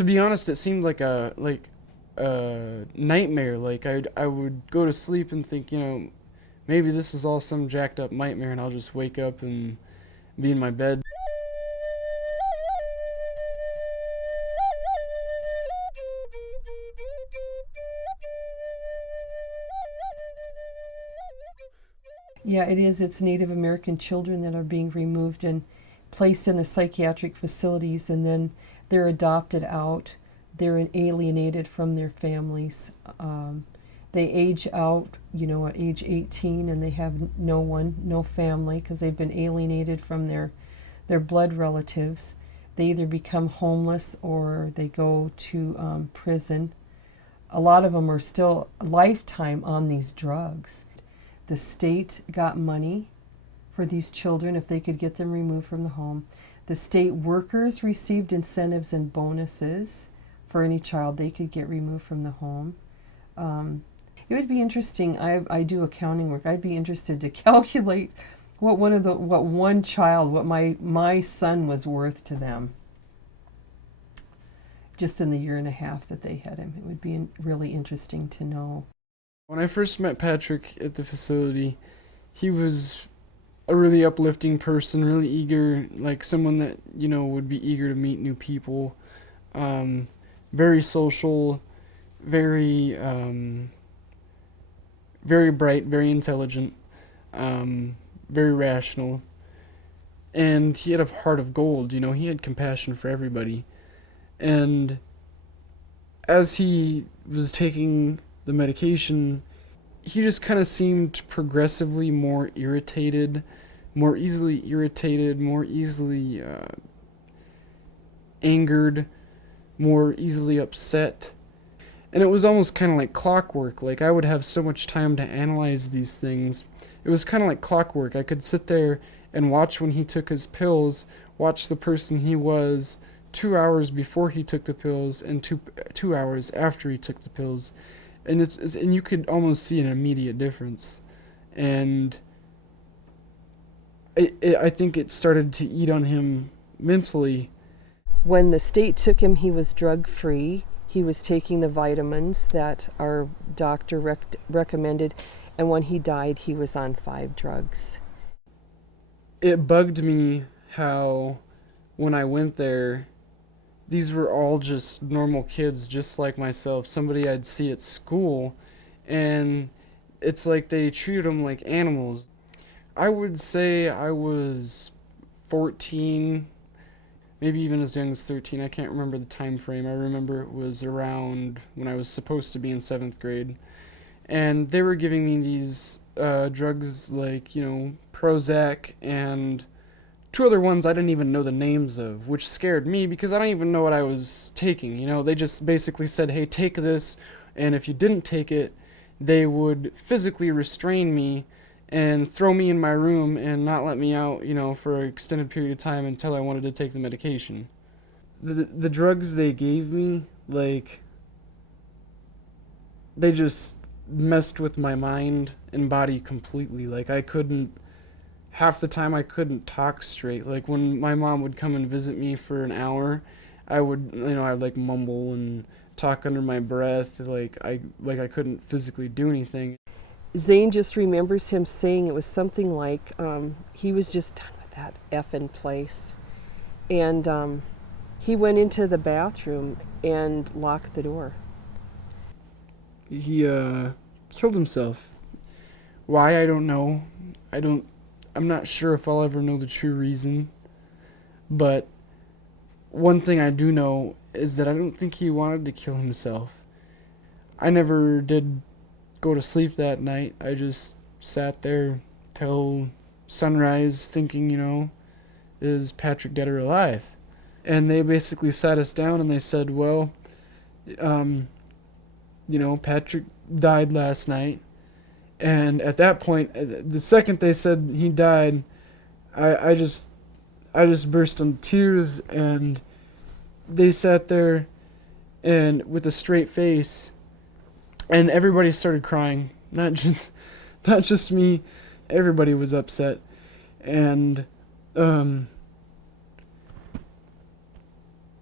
To be honest, it seemed like a nightmare. Like I would go to sleep and think, maybe this is all some jacked up nightmare, and I'll just wake up and be in my bed. Yeah, it is. It's Native American children that are being removed and placed in the psychiatric facilities, and then they're adopted out. They're alienated from their families. They age out, at age 18, and they have no one, no family, because they've been alienated from their blood relatives. They either become homeless or they go to prison. A lot of them are still a lifetime on these drugs. The state got money for these children if they could get them removed from the home. The state workers received incentives and bonuses for any child they could get removed from the home. It would be interesting. I do accounting work. I'd be interested to calculate what my son was worth to them just in the year and a half that they had him. It would be really interesting to know. When I first met Patrick at the facility, he was a really uplifting person, really eager, like someone that, would be eager to meet new people. Very social, very, very bright, very intelligent, very rational. And he had a heart of gold, he had compassion for everybody. And as he was taking the medication, he just kind of seemed progressively more irritated, more easily angered, more easily upset. And it was almost kind of like clockwork. Like, I would have so much time to analyze these things. It was kind of like clockwork. I could sit there and watch when he took his pills, watch the person he was 2 hours before he took the pills and 2 hours after he took the pills. And you could almost see an immediate difference. And I think it started to eat on him mentally. When the state took him, he was drug-free. He was taking the vitamins that our doctor recommended, and when he died, he was on 5 drugs. It bugged me how, when I went there, these were all just normal kids, just like myself, somebody I'd see at school, and it's like they treated them like animals. I would say I was 14, maybe even as young as 13. I can't remember the time frame. I remember it was around when I was supposed to be in 7th grade. And they were giving me these drugs like, Prozac and 2 other ones I didn't even know the names of, which scared me because I don't even know what I was taking. They just basically said, hey, take this, and if you didn't take it, they would physically restrain me and throw me in my room and not let me out, for an extended period of time until I wanted to take the medication. The drugs they gave me, like, they just messed with my mind and body completely. Like, half the time I couldn't talk straight. Like, when my mom would come and visit me for an hour, I'd like mumble and talk under my breath, like I couldn't physically do anything. Zane just remembers him saying it was something like he was just done with that effing place. And he went into the bathroom and locked the door. He killed himself. Why, I don't know. I'm not sure if I'll ever know the true reason. But one thing I do know is that I don't think he wanted to kill himself. I never did go to sleep that night. I just sat there till sunrise thinking, is Patrick dead or alive? And they basically sat us down and they said, well, Patrick died last night. And at that point, the second they said he died, I just burst into tears, and they sat there and with a straight face, and everybody started crying. Not just me. Everybody was upset, and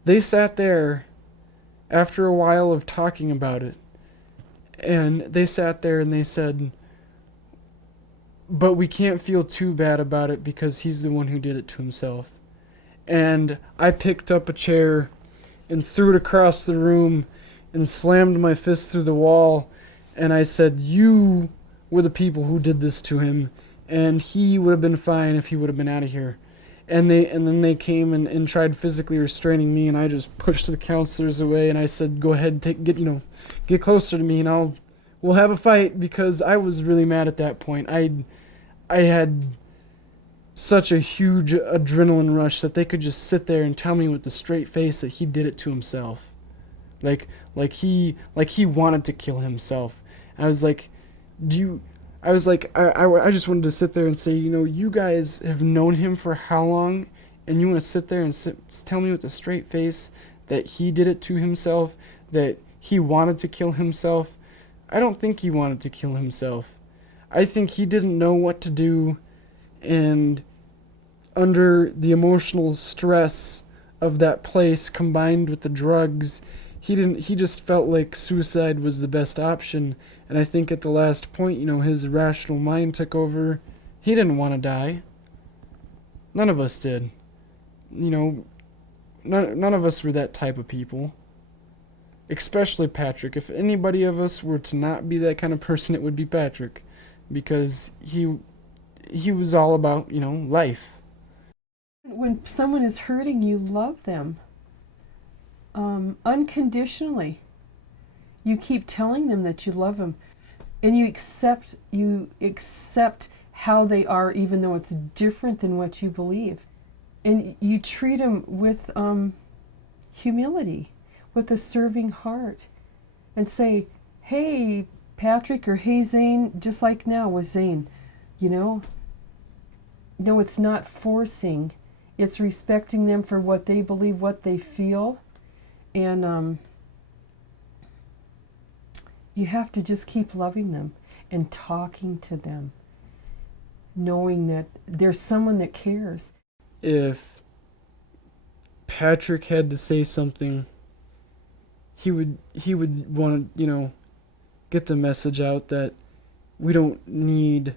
they sat there after a while of talking about it. And they sat there and they said, but we can't feel too bad about it because he's the one who did it to himself. And I picked up a chair and threw it across the room and slammed my fist through the wall. And I said, you were the people who did this to him, and he would have been fine if he would have been out of here. And then they came and tried physically restraining me, and I just pushed the counselors away, and I said, go ahead, get closer to me, and we'll have a fight, because I was really mad at that point. I had such a huge adrenaline rush that they could just sit there and tell me with a straight face that he did it to himself. Like he wanted to kill himself. And I was like, I just wanted to sit there and say, you guys have known him for how long, and you want to sit there and tell me with a straight face that he did it to himself, that he wanted to kill himself? I don't think he wanted to kill himself. I think he didn't know what to do, and under the emotional stress of that place combined with the drugs, he just felt like suicide was the best option. And I think at the last point, his rational mind took over. He didn't want to die. None of us did. None of us were that type of people. Especially Patrick. If anybody of us were to not be that kind of person, it would be Patrick. Because he was all about, life. When someone is hurting you, love them unconditionally. You keep telling them that you love them, and you accept how they are, even though it's different than what you believe, and you treat them with humility, with a serving heart, and say, "Hey, Patrick," or "Hey, Zane," just like now with Zane, No, it's not forcing. It's respecting them for what they believe, what they feel, and you have to just keep loving them and talking to them, knowing that there's someone that cares. If Patrick had to say something, he would want to, get the message out that we don't need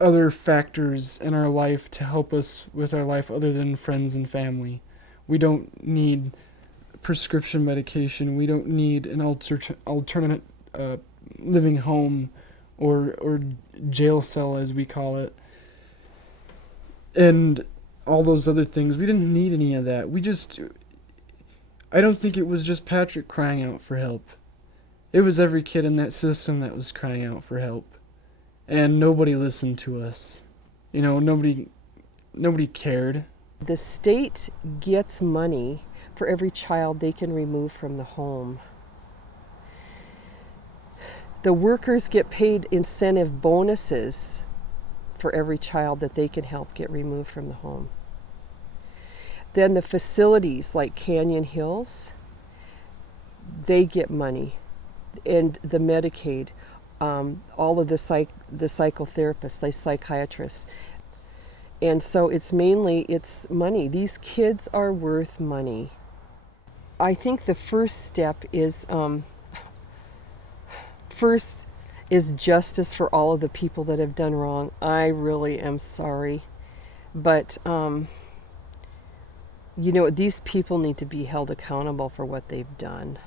other factors in our life to help us with our life other than friends and family. We don't need prescription medication. We don't need an alternate living home or jail cell, as we call it, and all those other things. We didn't need any of that. I don't think it was just Patrick crying out for help. It was every kid in that system that was crying out for help. And nobody listened to us. Nobody cared. The state gets money for every child they can remove from the home. The workers get paid incentive bonuses for every child that they can help get removed from the home. Then the facilities like Canyon Hills, they get money, and the Medicaid, all of the psychotherapists, the psychiatrists. And so it's money. These kids are worth money. I think the first step is justice for all of the people that have done wrong. I really am sorry, but these people need to be held accountable for what they've done.